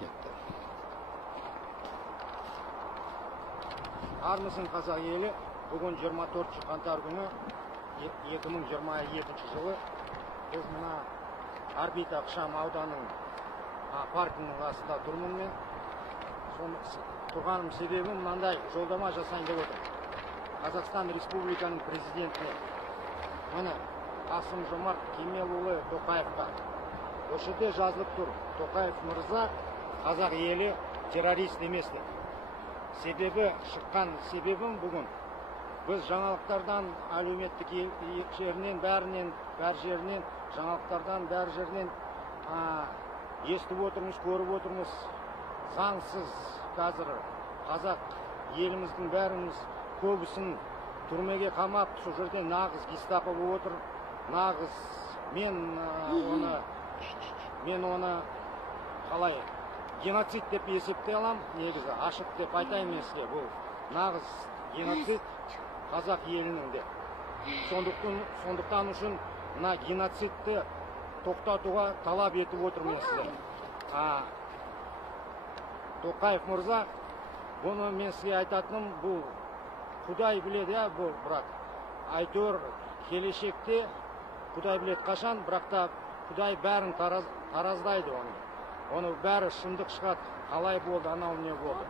кетті. Армысың қазақ елі, бүгін 24 қаңтар күні 2022 жылы біз мына орбита ықшам ауданның паркінің қасында тұрмын мен. Тұрғаным себебім мынандай жолдама жасайын деп отыр. Қазақстан Республиканың президентіне, міне Қасым-Жомарт Кемелұлы Тоқаевқа. Осы жерде жазылып тұр: Тоқаев мырза, қазақ елі террорист емес деп. Себебі шыққан себебім бүгін біз жаңалықтардан, әлеуметтік жерінен, бәр жерінен, жаңалықтардан, бәр жерінен естіп отырмыз, көріп отырмыз. Заңсыз қазір қазақ еліміздің бәріміз көбісін түрмеге қамап, сол жерде нағыз гестапо болып отыр. Нағыз мен оны қалай геноцид деп есептей алам, негізі ашық деп айтайын мен сізге. Бұл нағыз геноцид қазақ елінің де. Сондықтан үшін мына геноцидті тоқтатуға талап етіп отырмын сіздер. Тоқаев мырза, бұны мен сізге айтатыным, бұл Құдай біледі, бұл брат. Әйтеуір келешекте Құдай біледі қашан, бірақ та Құдай бәрін тараздайды оны. Оны бәрі шындық шығады, қалай болды, анау не болды.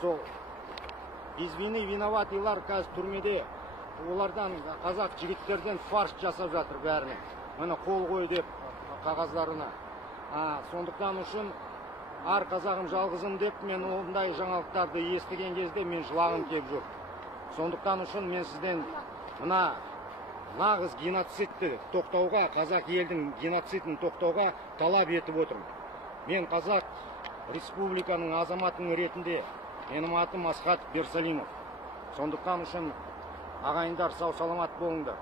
Сол без вины виноватыйлар қазір түрмеде, олардан қазақ жігіттерден фарш жасап жатыр бәріне. Міне қол қой деп қағаздарына. Сондықтан үшін ар қазағым жалғызым деп мен ондай жаңалықтарды естіген кезде мен жылағым келіп жүр. Сондықтан үшін мен сізден мына нағыз геноцидті тоқтауға, қазақ елдің геноцидін тоқтауға талап етіп отырмын. Мен Қазақ Республиканың азаматының ретінде, менің атым Асхат Берсалимов. Сондықтан үшін ағайындар сау саламат болыңдар.